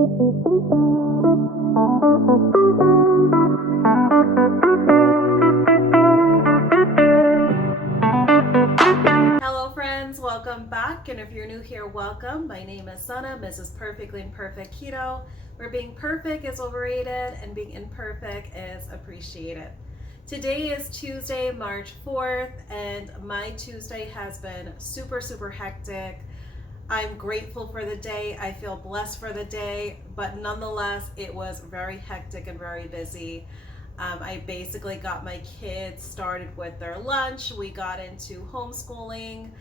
Hello friends, welcome back, and if you're new here, welcome. My name is Sana, mrs.perfectly.imperfect.keto, where being perfect is overrated and being imperfect is appreciated. Today is Tuesday, March 4th, and my Tuesday has been super hectic. I'm grateful for the day, I feel blessed for the day, but nonetheless, it was very hectic and very busy. I basically got my kids started with their lunch. We got into homeschooling,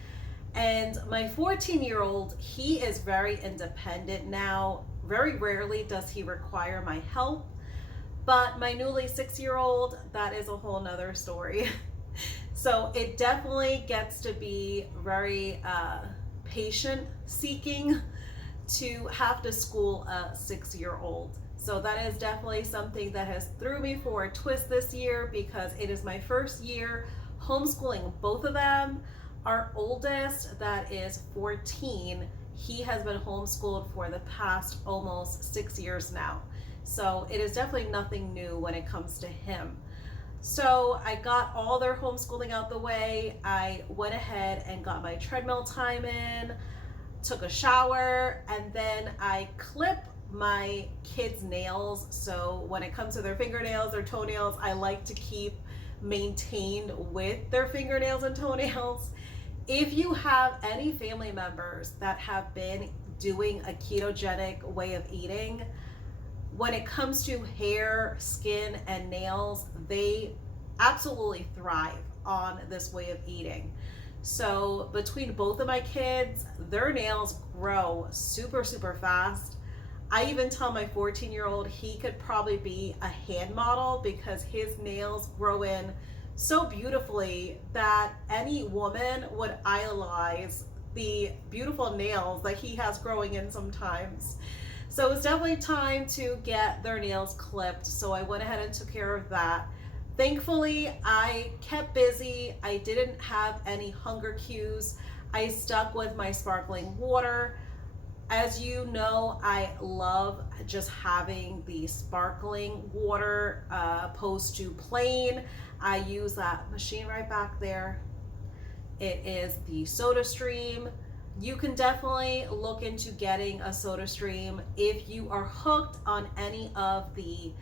and my 14-year-old, he is very independent now. Very rarely does he require my help, but my newly 6-year-old, that is a whole nother story. So it definitely gets to be very patient seeking to have to school a 6-year-old. So that is definitely something that has threw me for a twist this year, because it is my first year homeschooling both of them. Our oldest, that is 14, he has been homeschooled for the past almost 6 years now. So it is definitely nothing new when it comes to him. So I got all their homeschooling out the way. I went ahead and got my treadmill time in, took a shower, and then I clip my kids' nails. So when it comes to their fingernails or toenails, I like to keep maintained with their fingernails and toenails. If you have any family members that have been doing a ketogenic way of eating, when it comes to hair, skin, and nails, they absolutely thrive on this way of eating. So between both of my kids, their nails grow super fast. I even tell my 14-year-old he could probably be a hand model, because his nails grow in so beautifully that any woman would idolize the beautiful nails that he has growing in sometimes. So it's definitely time to get their nails clipped. So I went ahead and took care of that. Thankfully, I kept busy. I didn't have any hunger cues. I stuck with my sparkling water. As you know, I love just having the sparkling water opposed to plain. I use that machine right back there. It is the SodaStream. You can definitely look into getting a SodaStream if you are hooked on any of the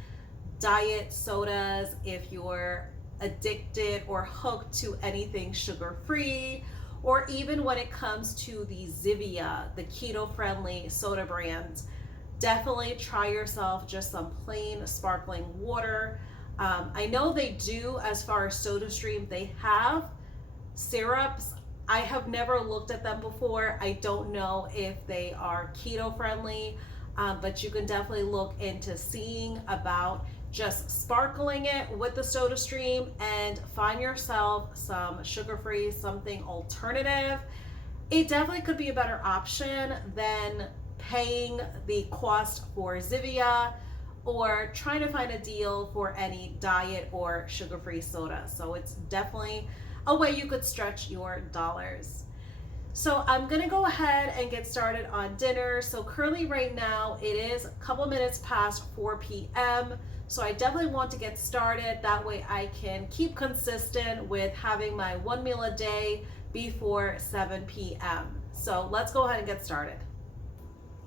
diet sodas, if you're addicted or hooked to anything sugar-free, or even when it comes to the Zivia, the keto-friendly soda brands. Definitely try yourself just some plain sparkling water. I know they do, as far as SodaStream, they have syrups. I have never looked at them before. I don't know if they are keto friendly, but you can definitely look into seeing about just sparkling it with the SodaStream and find yourself some sugar-free, something alternative. It definitely could be a better option than paying the cost for Zivia or trying to find a deal for any diet or sugar-free soda. So it's definitely a way you could stretch your dollars. So I'm gonna go ahead and get started on dinner. So currently right now, it is a couple minutes past 4 p.m. So I definitely want to get started. That way I can keep consistent with having my one meal a day before 7 p.m. So let's go ahead and get started.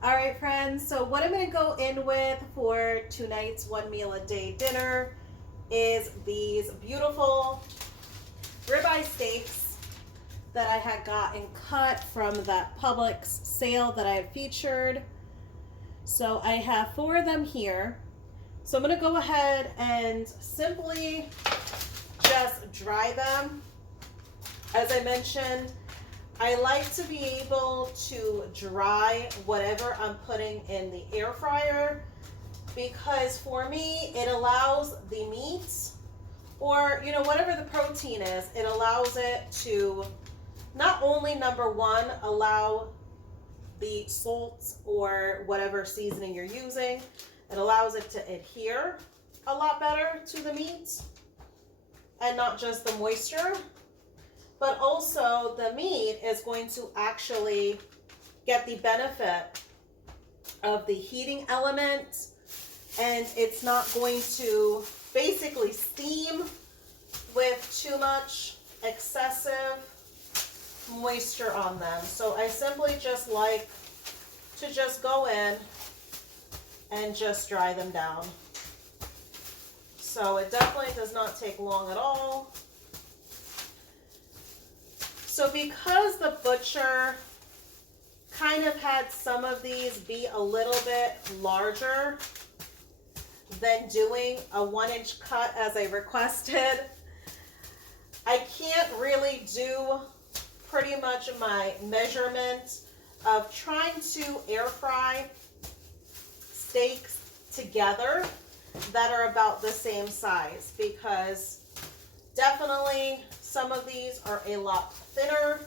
All right, friends, so what I'm gonna go in with for tonight's one meal a day dinner is these beautiful ribeye steaks that I had gotten cut from that Publix sale that I had featured. So I have 4 of them here. So I'm gonna go ahead and simply just dry them. As I mentioned, I like to be able to dry whatever I'm putting in the air fryer, because for me, it allows the meats, or whatever the protein is, it allows it to not only, number one, allow the salt or whatever seasoning you're using, it allows it to adhere a lot better to the meat and not just the moisture, but also the meat is going to actually get the benefit of the heating element, and it's not going to basically steam with too much excessive moisture on them. So I simply just like to just go in and just dry them down. So it definitely does not take long at all. So because the butcher kind of had some of these be a little bit larger than doing a 1-inch cut as I requested, I can't really do pretty much my measurement of trying to air fry steaks together that are about the same size, because definitely some of these are a lot thinner.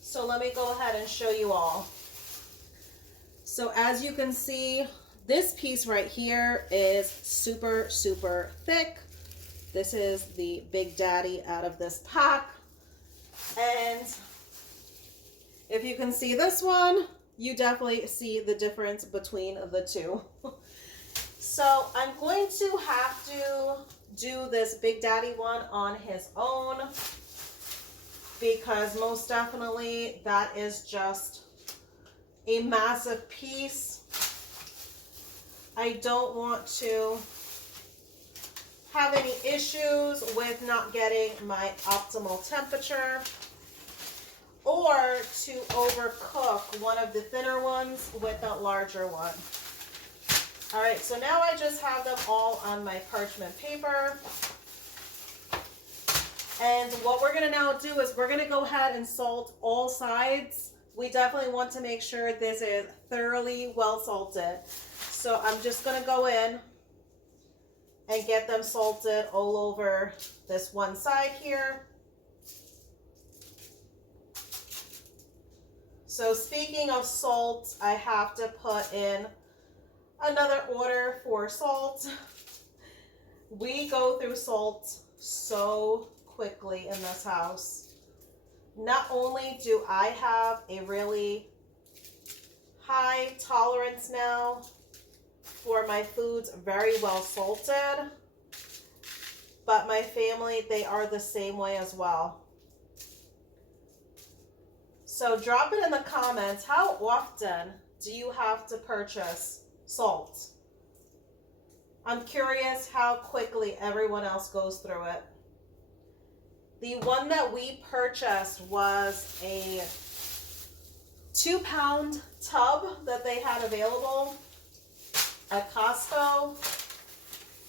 So let me go ahead and show you all. So as you can see, this piece right here is super, super thick. This is the Big Daddy out of this pack. And if you can see this one, you definitely see the difference between the two. So I'm going to have to do this Big Daddy one on his own, because most definitely that is just a massive piece. I don't want to have any issues with not getting my optimal temperature, or to overcook one of the thinner ones with a larger one. All right, so now I just have them all on my parchment paper. And what we're gonna now do is we're gonna go ahead and salt all sides. We definitely want to make sure this is thoroughly well salted. So I'm just gonna go in and get them salted all over this one side here. So speaking of salt, I have to put in another order for salt. We go through salt so quickly in this house. Not only do I have a really high tolerance now for my foods very well salted, but my family, they are the same way as well. So drop it in the comments, how often do you have to purchase salt? I'm curious how quickly everyone else goes through it. The one that we purchased was a 2-pound tub that they had available at Costco.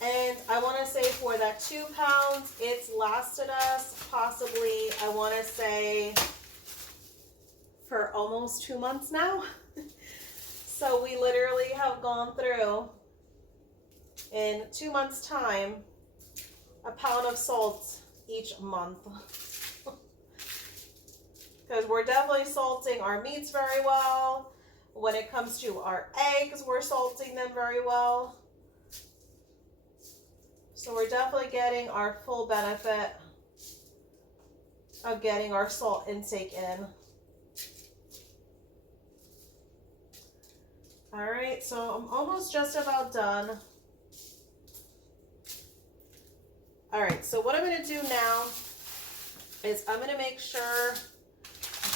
And I want to say for that 2 pounds, it's lasted us possibly, I want to say, for almost 2 months now. So we literally have gone through, in 2 months' time, a pound of salt each month. Because we're definitely salting our meats very well. When it comes to our eggs, we're salting them very well. So we're definitely getting our full benefit of getting our salt intake in. All right, so I'm almost just about done. All right, so what I'm gonna do now is I'm gonna make sure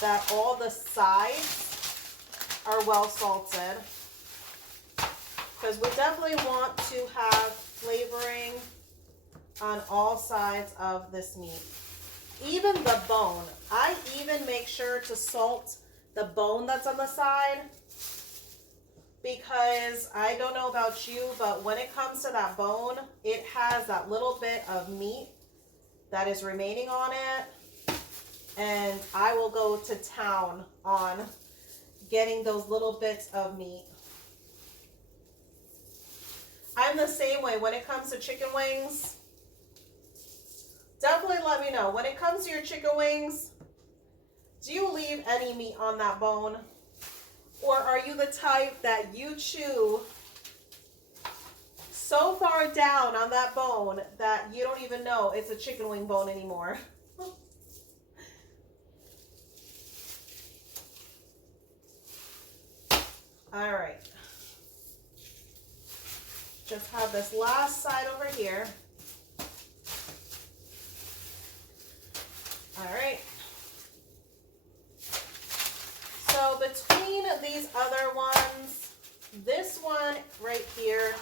that all the sides are well salted, because we definitely want to have flavoring on all sides of this meat. Even the bone. I even make sure to salt the bone that's on the side, because I don't know about you, but when it comes to that bone, it has that little bit of meat that is remaining on it, and I will go to town on getting those little bits of meat. I'm the same way when it comes to chicken wings. Definitely let me know. When it comes to your chicken wings, do you leave any meat on that bone? Or are you the type that you chew so far down on that bone that you don't even know it's a chicken wing bone anymore? All right. just have this last side over here. All right. So between these other ones, this one right here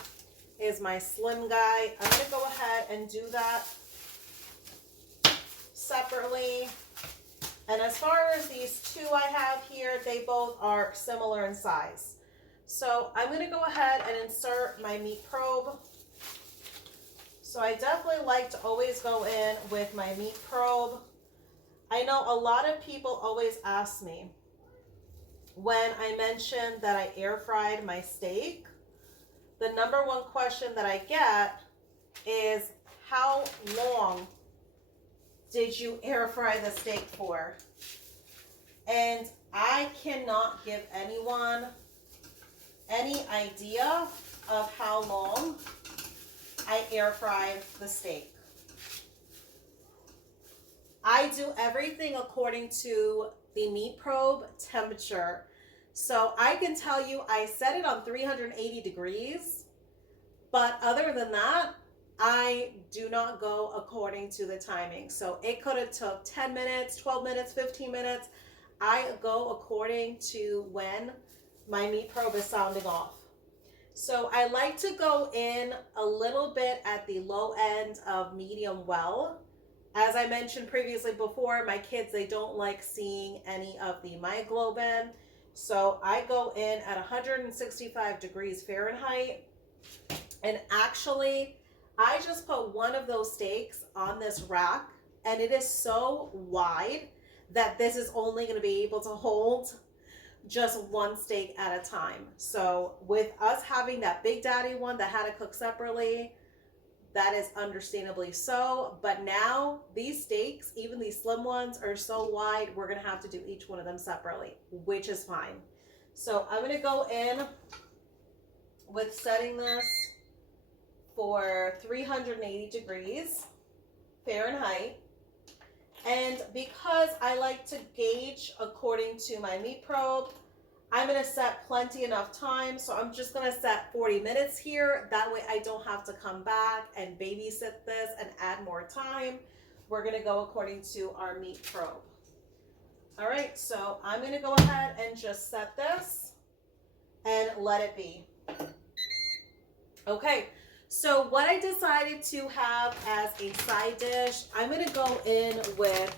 is my slim guy. I'm going to go ahead and do that separately. And as far as these two I have here, they both are similar in size. So I'm going to go ahead and insert my meat probe. So I definitely like to always go in with my meat probe. I know a lot of people always ask me when I mention that I air fried my steak, the number one question that I get is, how long did you air fry the steak for? And I cannot give anyone any idea of how long I air fried the steak. I do everything according to the meat probe temperature. So I can tell you I set it on 380 degrees, but other than that, I do not go according to the timing. So it could have took 10 minutes, 12 minutes, 15 minutes. I go according to when my meat probe is sounding off. So I like to go in a little bit at the low end of medium well. As I mentioned previously before, my kids, they don't like seeing any of the myoglobin. So I go in at 165 degrees Fahrenheit. And actually, I just put one of those steaks on this rack, and it is so wide that this is only going to be able to hold just one steak at a time. So with us having that Big Daddy one that had to cook separately, that is understandably so. But now these steaks, even these slim ones, are so wide, we're going to have to do each one of them separately, which is fine. So I'm going to go in with setting this for 380 degrees Fahrenheit. And because I like to gauge according to my meat probe, I'm going to set plenty enough time. So I'm just going to set 40 minutes here. That way I don't have to come back and babysit this and add more time. We're going to go according to our meat probe. All right, so I'm going to go ahead and just set this and let it be. Okay, so what I decided to have as a side dish, I'm going to go in with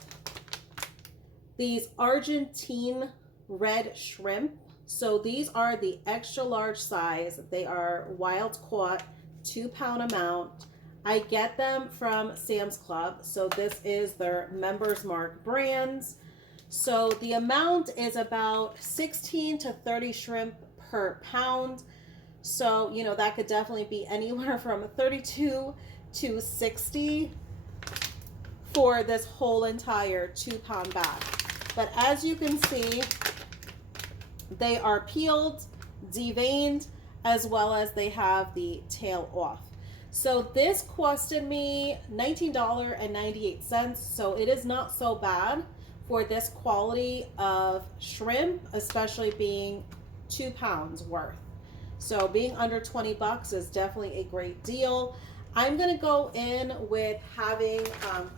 these Argentine red shrimp. So these are the extra large size. They are wild caught, 2-pound amount. I get them from Sam's Club. So this is their Members Mark brands. So the amount is about 16 to 30 shrimp per pound. So, you know, that could definitely be anywhere from 32 to 60 for this whole entire 2-pound bag. But as you can see, they are peeled, deveined, as well as they have the tail off. So this costed me $19.98. So it is not so bad for this quality of shrimp, especially being 2 pounds worth. So being under 20 bucks is definitely a great deal. I'm going to go in with having,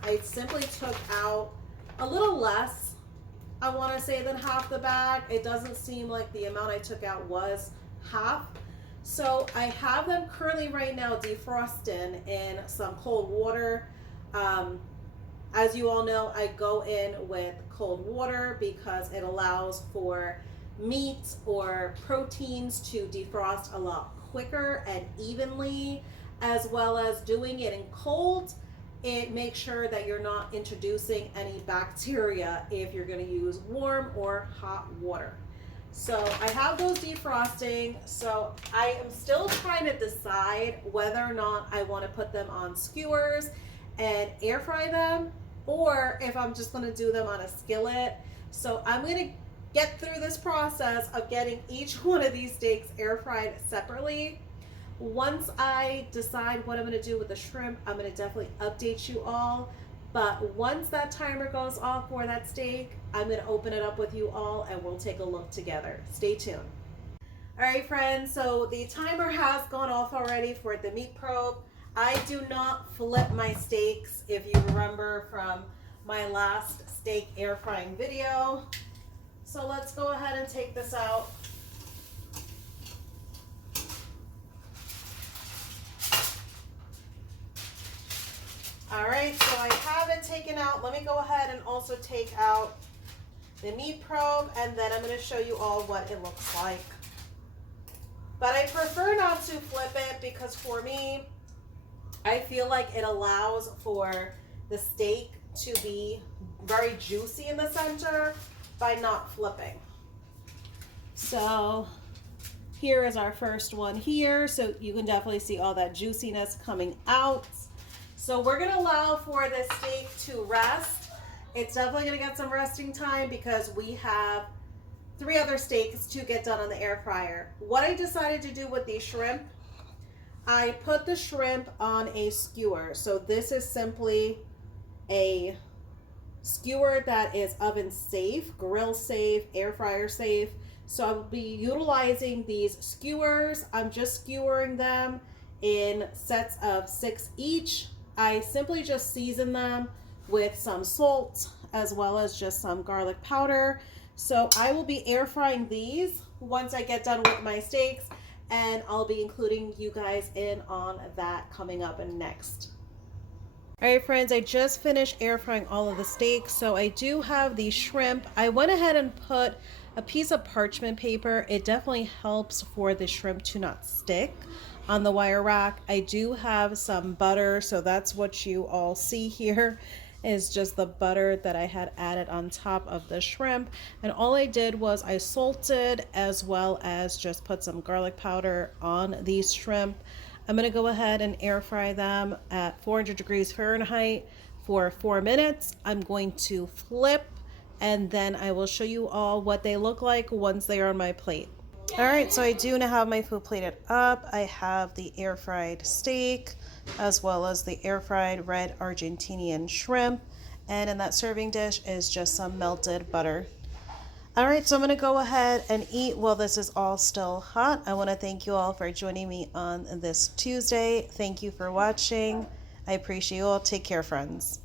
I simply took out a little less, I want to say, than half the bag. It doesn't seem like the amount I took out was half. So I have them currently right now defrosting in some cold water. As you all know, I go in with cold water because it allows for meats or proteins to defrost a lot quicker and evenly, as well as doing it in cold. It makes sure that you're not introducing any bacteria if you're going to use warm or hot water. So I have those defrosting. So I am still trying to decide whether or not I want to put them on skewers and air fry them, or if I'm just going to do them on a skillet. So I'm going to get through this process of getting each one of these steaks air fried separately. Once I decide what I'm going to do with the shrimp, I'm going to definitely update you all. But once that timer goes off for that steak, I'm going to open it up with you all and we'll take a look together. Stay tuned. All right, friends, so the timer has gone off already for the meat probe. I do not flip my steaks, if you remember from my last steak air frying video. So let's go ahead and take this out. All right, so I have it taken out. Let me go ahead and also take out the meat probe, and then I'm going to show you all what it looks like. But I prefer not to flip it because for me, I feel like it allows for the steak to be very juicy in the center by not flipping. So here is our first one here. So you can definitely see all that juiciness coming out. So we're going to allow for the steak to rest. It's definitely going to get some resting time because we have 3 other steaks to get done on the air fryer. What I decided to do with these shrimp, I put the shrimp on a skewer. So this is simply a skewer that is oven safe, grill safe, air fryer safe. So I will be utilizing these skewers. I'm just skewering them in sets of 6 each. I simply just season them with some salt as well as just some garlic powder. So I will be air frying these once I get done with my steaks, and I'll be including you guys in on that coming up and next. All right, friends, I just finished air frying all of the steaks. So I do have the shrimp. I went ahead and put a piece of parchment paper. It definitely helps for the shrimp to not stick on the wire rack. I do have some butter, so that's what you all see here is just the butter that I had added on top of the shrimp. And all I did was I salted as well as just put some garlic powder on these shrimp. I'm going to go ahead and air fry them at 400 degrees Fahrenheit for 4 minutes. I'm going to flip, and then I will show you all what they look like once they are on my plate. All right, so I do now have my food plated up. I have the air fried steak as well as the air fried red Argentinian shrimp. And in that serving dish is just some melted butter. All right, so I'm going to go ahead and eat while this is all still hot. I want to thank you all for joining me on this Tuesday. Thank you for watching. I appreciate you all. Take care, friends.